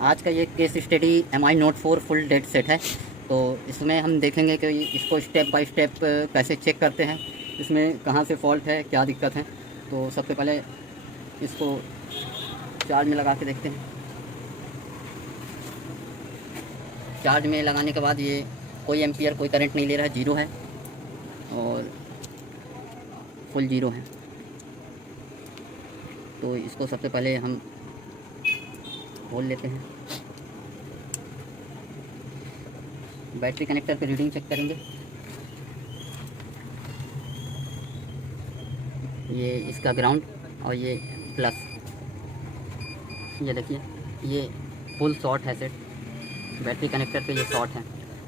आज का ये case study MI Note 4 full dead set है। तो इसमें हम देखेंगे कि इसको स्टेप बाय स्टेप कैसे चेक करते हैं, इसमें कहाँ से फॉल्ट है, क्या दिक्कत है। तो सबसे पहले इसको चार्ज में लगा के देखते हैं। चार्ज में लगाने के बाद ये कोई एम्पियर कोई करंट नहीं ले रहा है, जीरो है और फुल जीरो है। तो इसको सबसे पहले हम खोल लेते हैं। बैटरी कनेक्टर पे रीडिंग चेक करेंगे। ये इसका ग्राउंड और ये प्लस, ये देखिए ये फुल शॉर्ट है सेट। बैटरी कनेक्टर पे ये शॉर्ट है।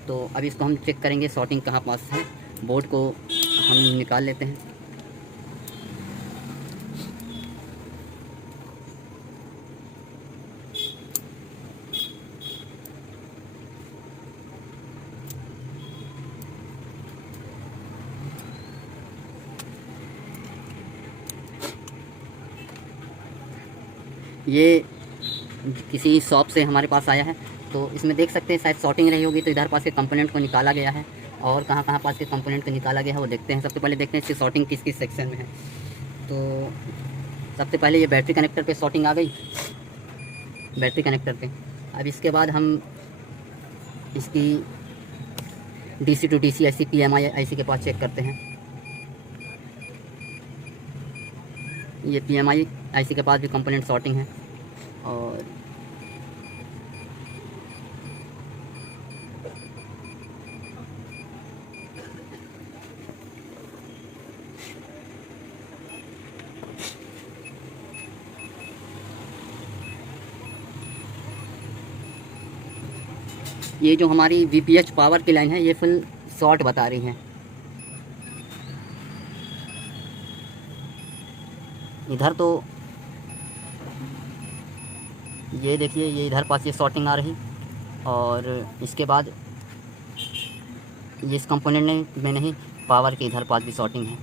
तो अब इसको हम चेक करेंगे शॉर्टिंग कहाँ पास है। बोर्ड को हम निकाल लेते हैं। ये किसी शॉप से हमारे पास आया है। तो इसमें देख सकते हैं शायद शॉर्टिंग रही होगी, तो इधर पास के कंपोनेंट को निकाला गया है और कहाँ कहाँ पास के कंपोनेंट को निकाला गया है वो देखते हैं। सबसे पहले देखते हैं इसकी शॉर्टिंग किस किस सेक्शन में है। तो सबसे पहले ये बैटरी कनेक्टर पे शॉर्टिंग आ गई, बैटरी कनेक्टर पे। अब इसके बाद हम इसकी DC to DC IC PMI IC के पास चेक करते हैं। ये PMI IC के पास भी कंपोनेंट शॉर्टिंग है। और ये जो हमारी VPH पावर की लाइन है ये फुल शॉर्ट बता रही है। इधर तो ये देखिए ये इधर पास ये शॉर्टिंग आ रही और इसके बाद ये इस कंपोनेंट में नहीं, पावर के इधर पास भी शॉर्टिंग है।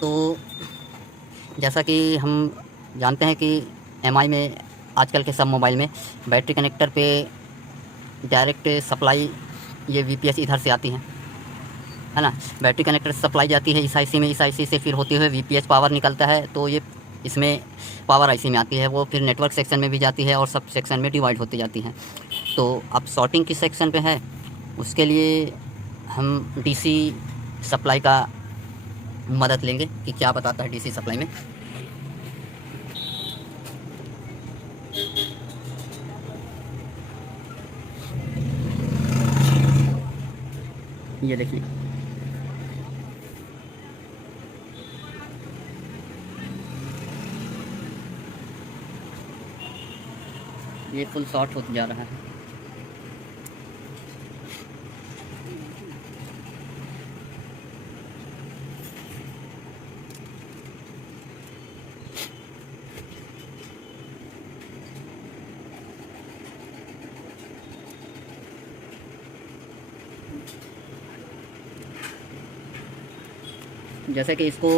तो जैसा कि हम जानते हैं कि MI में आजकल के सब मोबाइल में बैटरी कनेक्टर पे डायरेक्ट सप्लाई ये VPS इधर से आती है ना। बैटरी कनेक्टर से सप्लाई जाती है इस IC में, इस IC से फिर होते हुए VPH पावर निकलता है। तो ये इसमें पावर IC में आती है, वो फिर नेटवर्क सेक्शन में भी जाती है और सब सेक्शन में डिवाइड होती जाती है। तो अब शॉर्टिंग किस सेक्शन पे है उसके लिए हम DC सप्लाई का मदद लेंगे कि क्या बताता है DC सप्लाई में। ये देखिए ये फुल शॉर्ट होता जा रहा है। जैसे कि इसको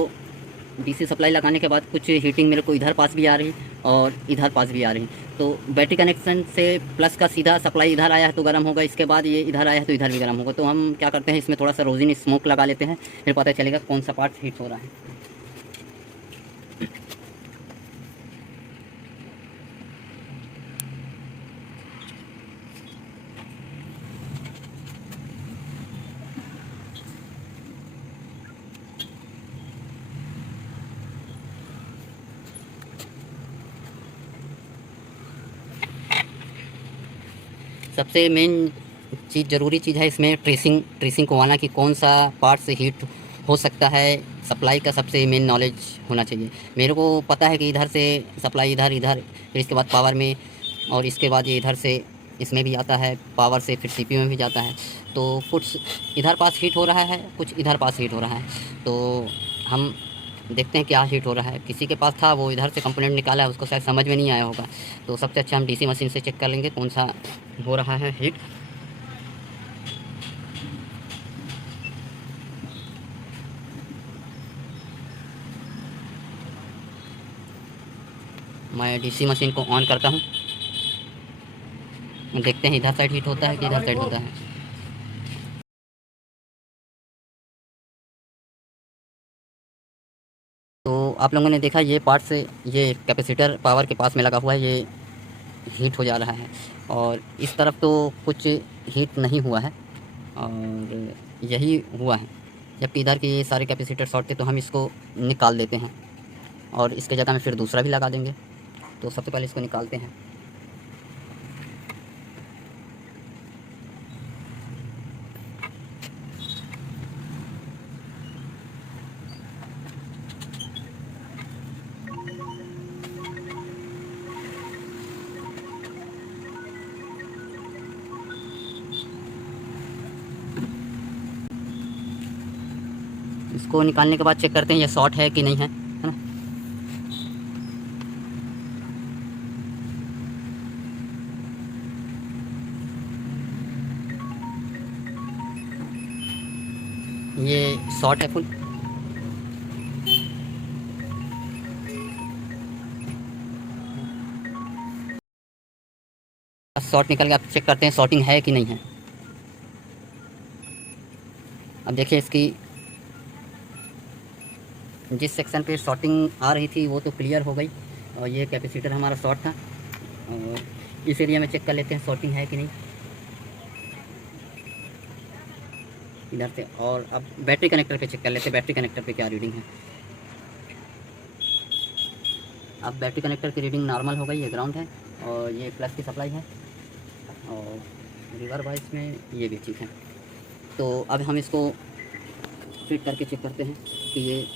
DC सप्लाई लगाने के बाद कुछ हीटिंग मेरे को इधर पास भी आ रही और इधर पास भी आ रही। तो बैटरी कनेक्शन से प्लस का सीधा सप्लाई इधर आया है तो गर्म होगा, इसके बाद ये इधर आया है तो इधर भी गर्म होगा। तो हम क्या करते हैं इसमें थोड़ा सा रोजिन स्मोक लगा लेते हैं, फिर पता चलेगा कौन सा पार्ट हीट हो रहा है। सबसे मेन चीज़ ज़रूरी चीज़ है इसमें ट्रेसिंग को आना कि कौन सा पार्ट से हीट हो सकता है। सप्लाई का सबसे मेन नॉलेज होना चाहिए। मेरे को पता है कि इधर से सप्लाई इधर इधर, फिर इसके बाद पावर में, और इसके बाद ये इधर से इसमें भी आता है पावर से, फिर CPU में भी जाता है। तो कुछ इधर पास हीट हो रहा है, कुछ इधर पास हीट हो रहा है। तो हम देखते हैं क्या हीट हो रहा है। किसी के पास था वो इधर से कंपोनेंट निकाला है, उसको शायद समझ में नहीं आया होगा। तो सबसे अच्छा हम DC मशीन से चेक कर लेंगे कौन सा हो रहा है हीट। मैं DC मशीन को ऑन करता हूँ। देखते हैं इधर साइड हीट होता है कि इधर साइड होता है। तो आप लोगों ने देखा ये पार्ट से ये कैपेसिटर पावर के पास में लगा हुआ है, ये हीट हो जा रहा है। और इस तरफ तो कुछ हीट नहीं हुआ है और यही हुआ है। जबकि इधर के ये सारे कैपेसिटर शॉर्ट थे, तो हम इसको निकाल देते हैं और इसके जगह में फिर दूसरा भी लगा देंगे। तो सबसे पहले इसको निकालते हैं। इसको निकालने के बाद चेक करते हैं ये शॉर्ट है कि नहीं है ना। ये शॉर्ट है फुल। शॉर्ट निकल के आप चेक करते हैं शॉर्टिंग है कि नहीं है। अब देखिए इसकी जिस सेक्शन पे शॉर्टिंग आ रही थी वो तो क्लियर हो गई और ये कैपेसिटर हमारा शॉर्ट था। और इस एरिया में चेक कर लेते हैं शॉर्टिंग है कि नहीं इधर से। और अब बैटरी कनेक्टर पे चेक कर लेते हैं बैटरी कनेक्टर पे क्या रीडिंग है। अब बैटरी कनेक्टर की रीडिंग नॉर्मल हो गई, ये ग्राउंड है और ये प्लस की सप्लाई है और रिवर वाइज में ये भी ठीक है। तो अब हम इसको फिट करके चेक करते हैं कि ये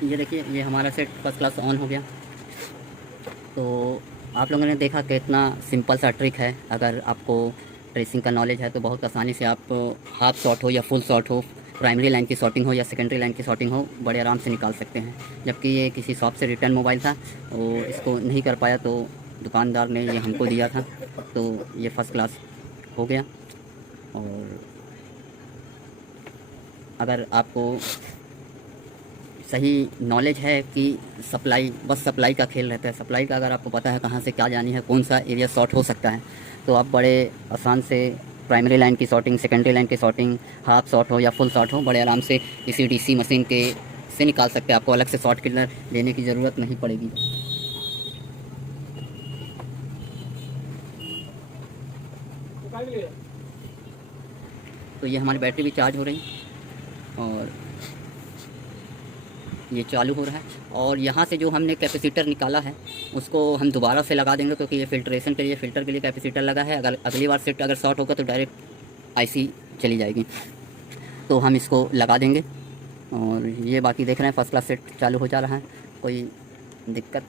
ये देखिए ये हमारा सेट फर्स्ट क्लास ऑन हो गया। तो आप लोगों ने देखा कि इतना सिंपल सा ट्रिक है। अगर आपको ट्रेसिंग का नॉलेज है तो बहुत आसानी से आप हाफ शॉट हो या फुल शॉट हो, प्राइमरी लाइन की शॉटिंग हो या सेकेंडरी लाइन की शॉटिंग हो, बड़े आराम से निकाल सकते हैं। जबकि ये किसी शॉप से रिटर्न मोबाइल था, वो इसको नहीं कर पाया तो दुकानदार ने ये हमको दिया था। तो ये फर्स्ट क्लास हो गया। और अगर आपको सही नॉलेज है कि सप्लाई, बस सप्लाई का खेल रहता है, सप्लाई का अगर आपको पता है कहाँ से क्या जानी है, कौन सा एरिया शॉर्ट हो सकता है, तो आप बड़े आसान से प्राइमरी लाइन की शॉटिंग, सेकेंडरी लाइन की शॉटिंग, हाफ शॉट हो या फुल शॉट हो, बड़े आराम से इसी डीसी मशीन के से निकाल सकते हैं। आपको अलग से शॉट किलर लेने की ज़रूरत नहीं पड़ेगी। तो ये हमारी बैटरी भी चार्ज हो रही और ये चालू हो रहा है। और यहाँ से जो हमने कैपेसिटर निकाला है उसको हम दोबारा से लगा देंगे, क्योंकि ये फ़िल्ट्रेशन के लिए, फ़िल्टर के लिए कैपेसिटर लगा है। अगर अगली बार सेट अगर शॉर्ट होगा तो डायरेक्ट आईसी चली जाएगी। तो हम इसको लगा देंगे। और ये बाकी देख रहे हैं फर्स्ट क्लास सेट चालू हो जा रहा है, कोई दिक्कत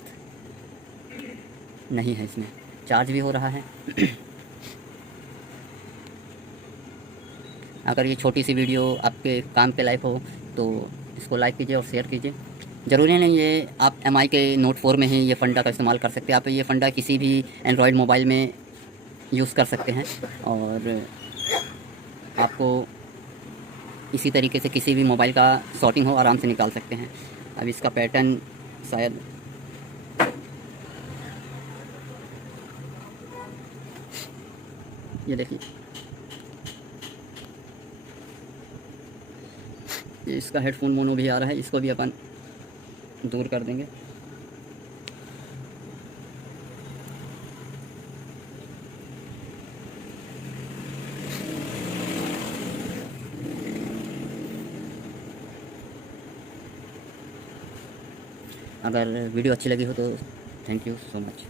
नहीं है इसमें, चार्ज भी हो रहा है। अगर ये छोटी सी वीडियो आपके काम के लायक हो तो इसको लाइक कीजिए और शेयर कीजिए। ज़रूरी नहीं ये आप एमआई के नोट 4 में ही ये फ़ंडा का इस्तेमाल कर सकते हैं। आप ये फ़ंडा किसी भी एंड्रॉयड मोबाइल में यूज़ कर सकते हैं और आपको इसी तरीके से किसी भी मोबाइल का शॉटिंग हो आराम से निकाल सकते हैं। अब इसका पैटर्न शायद ये देखिए, इसका हेडफोन मोनो भी आ रहा है, इसको भी अपन दूर कर देंगे। अगर वीडियो अच्छी लगी हो तो थैंक यू सो मच।